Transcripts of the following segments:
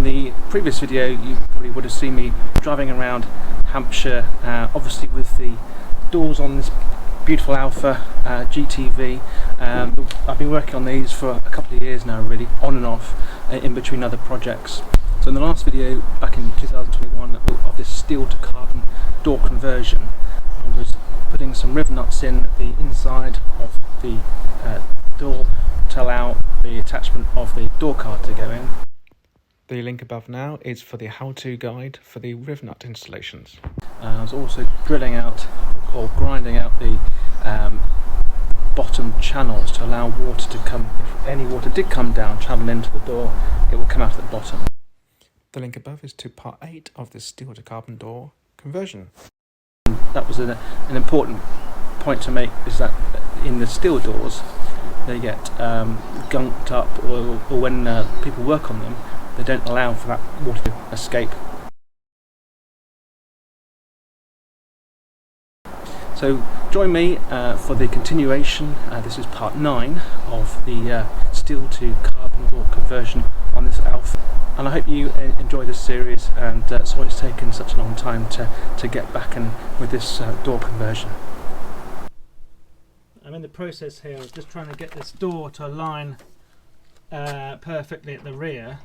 On the previous video you probably would have seen me driving around Hampshire, obviously with the doors on this beautiful Alfa GTV. I've been working on these for a couple of years now, really, on and off, in between other projects. So in the last video, back in 2021, of this steel to carbon door conversion, I was putting some riv nuts in the inside of the door to allow the attachment of the door card to go in. The link above now is for the how-to guide for the riv nut installations. I was also drilling out or grinding out the bottom channels to allow water to come. If any water did come down, travel into the door, it will come out at the bottom. The link above is to part 8 of the steel to carbon door conversion. That was an important point to make, is that in the steel doors they get gunked up, or when people work on them, they don't allow for that water to escape. So join me for the continuation. This is part 9 of the steel to carbon door conversion on this Alfa, and I hope you enjoy this series, and sorry it's taken such a long time to get back in with this door conversion. I'm in the process here of just trying to get this door to align perfectly at the rear.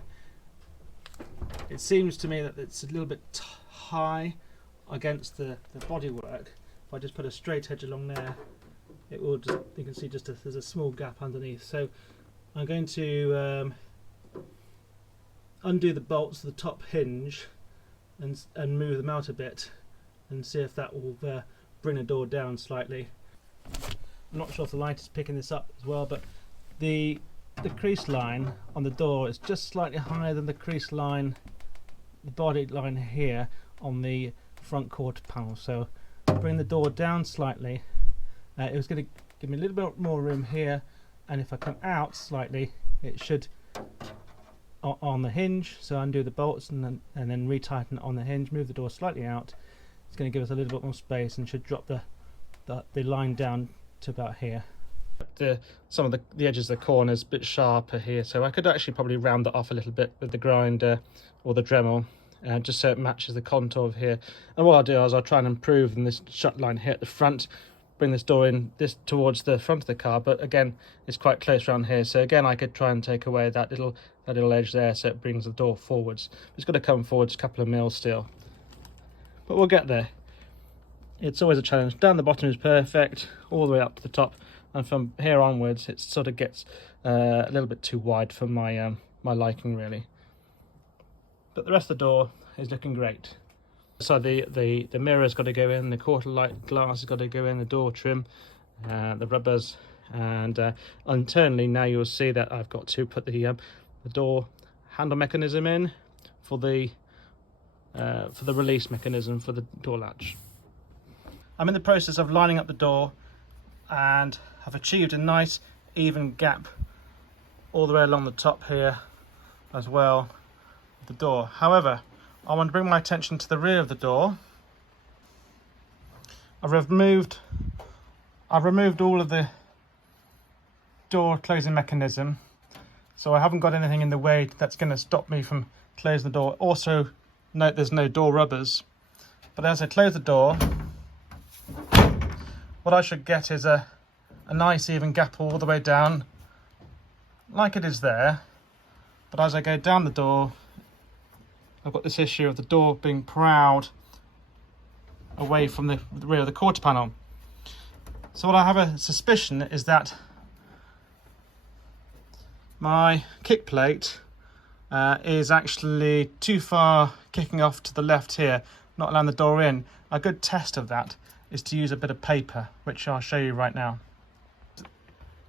It seems to me that it's a little bit high against the bodywork. If I just put a straight edge along there, it will just, you can see just there's a small gap underneath. So I'm going to undo the bolts of the top hinge and move them out a bit and see if that will bring the door down slightly. I'm not sure if the light is picking this up as well, but the crease line on the door is just slightly higher than the crease line, the body line here on the front quarter panel. So bring the door down slightly. It was going to give me a little bit more room here, and if I come out slightly, it should on the hinge. So undo the bolts and then retighten on the hinge, move the door slightly out. It's going to give us a little bit more space and should drop the line down to about here. Some of the edges of the corners a bit sharper here, so I could actually probably round that off a little bit with the grinder or the Dremel, just so it matches the contour of here. And what I'll do is I'll try and improve in this shut line here at the front, bring this door in this towards the front of the car, but again it's quite close around here, so again I could try and take away that little edge there so it brings the door forwards. It's got to come forwards a couple of mils still, but we'll get there. It's always a challenge. Down the bottom is perfect, all the way up to the top, and from here onwards it sort of gets a little bit too wide for my my liking, really. But the rest of the door is looking great. So the mirror's got to go in, the quarter light glass has got to go in, the door trim, the rubbers, and internally now you'll see that I've got to put the door handle mechanism in for the release mechanism for the door latch. I'm in the process of lining up the door and have achieved a nice even gap all the way along the top here as well of the door. However, I want to bring my attention to the rear of the door. I've removed all of the door closing mechanism, so I haven't got anything in the way that's going to stop me from closing the door. Also note there's no door rubbers, but as I close the door, what I should get is a nice even gap all the way down like it is there. But as I go down the door, I've got this issue of the door being proud away from the rear of the quarter panel. So what I have a suspicion is that my kick plate is actually too far kicking off to the left here, not allowing the door in. A good test of that is to use a bit of paper, which I'll show you right now.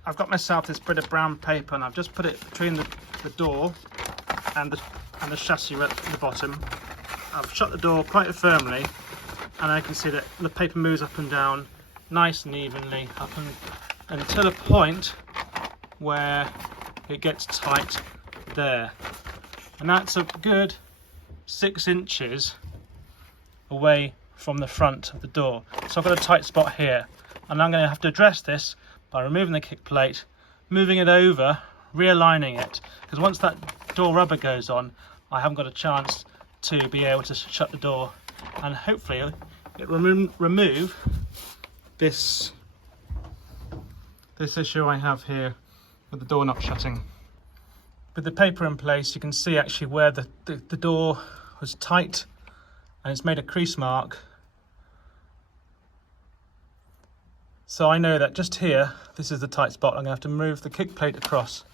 I've got myself this bit of brown paper, and I've just put it between the door and the chassis at the bottom. I've shut the door quite firmly, and I can see that the paper moves up and down nice and evenly until a point where it gets tight there, and that's a good 6 inches away from the front of the door. So I've got a tight spot here, and I'm going to have to address this by removing the kick plate, moving it over, realigning it, because once that door rubber goes on, I haven't got a chance to be able to shut the door, and hopefully it will remove this issue I have here with the door not shutting. With the paper in place, you can see actually where the door was tight, and it's made a crease mark. So I know that just here, this is the tight spot. I'm going to have to move the kick plate across.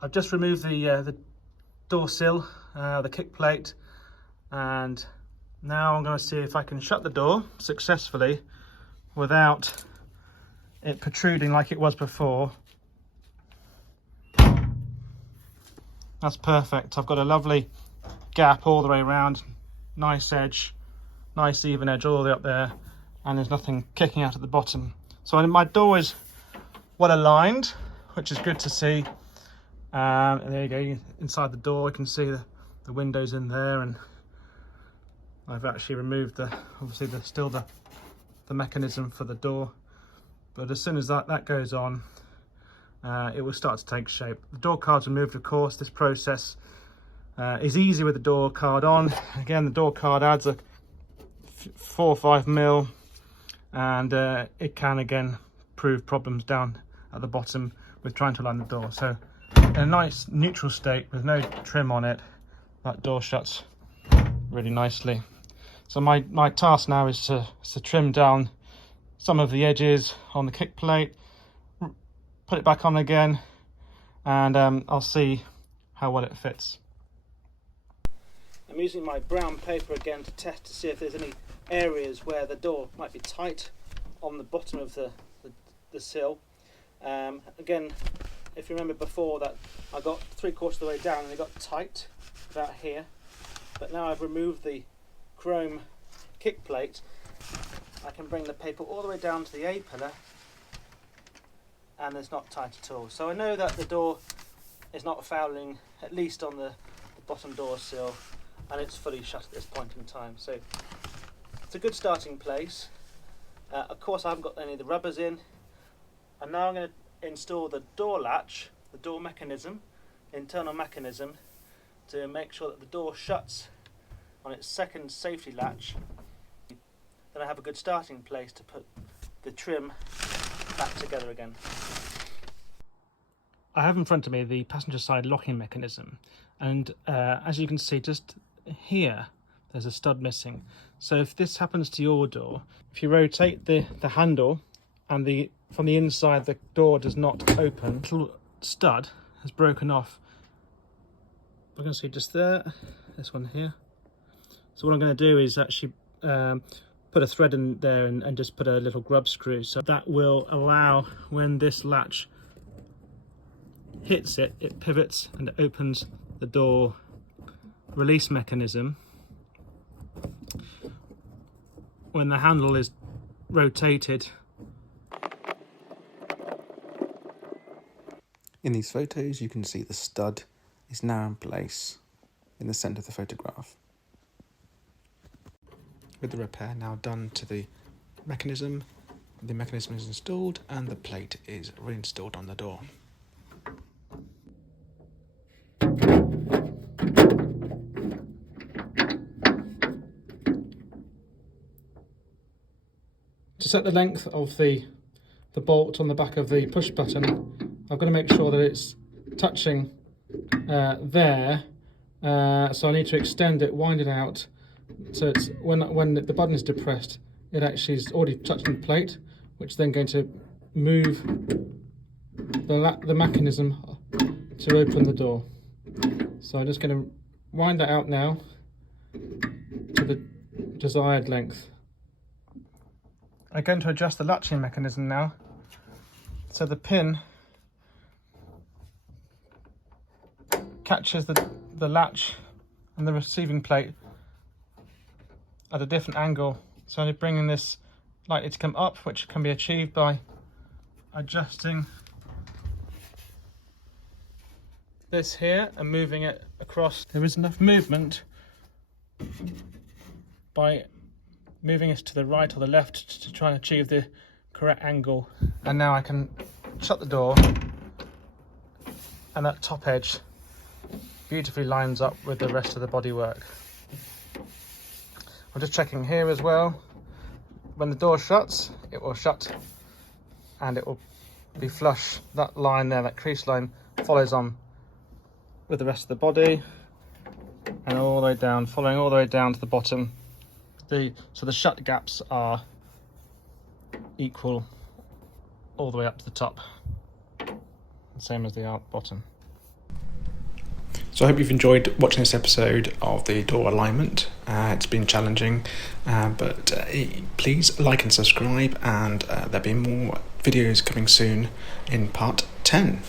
I've just removed the door sill, the kick plate, and now I'm going to see if I can shut the door successfully without it protruding like it was before. That's perfect. I've got a lovely gap all the way around, nice edge, nice even edge all the way up there, and there's nothing kicking out at the bottom. So my door is well aligned, which is good to see. And there you go, inside the door you can see the windows in there, and I've actually removed obviously still the mechanism for the door. But as soon as that goes on, it will start to take shape. The door card's removed, of course. This process is easy with the door card on. Again, the door card adds a 4 or 5 mil, and it can again prove problems down at the bottom with trying to align the door. So in a nice neutral state with no trim on it, that door shuts really nicely. So my task now is to trim down some of the edges on the kick plate, put it back on again, and I'll see how well it fits. I'm using my brown paper again to test to see if there's any areas where the door might be tight on the bottom of the sill. Again, if you remember before, that I got 3/4 of the way down and it got tight about here, but now I've removed the chrome kick plate, I can bring the paper all the way down to the A pillar, and it's not tight at all. So I know that the door is not fouling, at least on the bottom door sill, and it's fully shut at this point in time. So it's a good starting place. Of course I haven't got any of the rubbers in, and now I'm going to install the door latch, the door mechanism, internal mechanism, to make sure that the door shuts on its second safety latch. Then I have a good starting place to put the trim back together again. I have in front of me the passenger side locking mechanism, and as you can see just here there's a stud missing. So if this happens to your door, if you rotate the handle and from the inside the door does not open, the little stud has broken off. We're going to see just there, this one here. So what I'm going to do is actually put a thread in there and just put a little grub screw, so that will allow, when this latch hits it, it pivots and it opens the door release mechanism. When the handle is rotated. In these photos you can see the stud is now in place in the centre of the photograph. With the repair now done to the mechanism is installed and the plate is reinstalled on the door. To set the length of the bolt on the back of the push button, I've got to make sure that it's touching there, so I need to extend it, wind it out, so it's when the button is depressed, it actually is already touching the plate, which is then going to move the mechanism to open the door. So I'm just going to wind that out now to the desired length. I'm going to adjust the latching mechanism now, so the pin catches the latch and the receiving plate at a different angle. So I'm bringing this likely to come up, which can be achieved by adjusting this here and moving it across. There is enough movement by moving it to the right or the left to try and achieve the correct angle. And now I can shut the door, and that top edge beautifully lines up with the rest of the bodywork. I'm just checking here as well. When the door shuts, it will shut and it will be flush. That line there, that crease line, follows on with the rest of the body and all the way down, following all the way down to the bottom. So the shut gaps are equal all the way up to the top, same as they are at the bottom. So I hope you've enjoyed watching this episode of the door alignment. It's been challenging, but please like and subscribe, and there'll be more videos coming soon in part 10.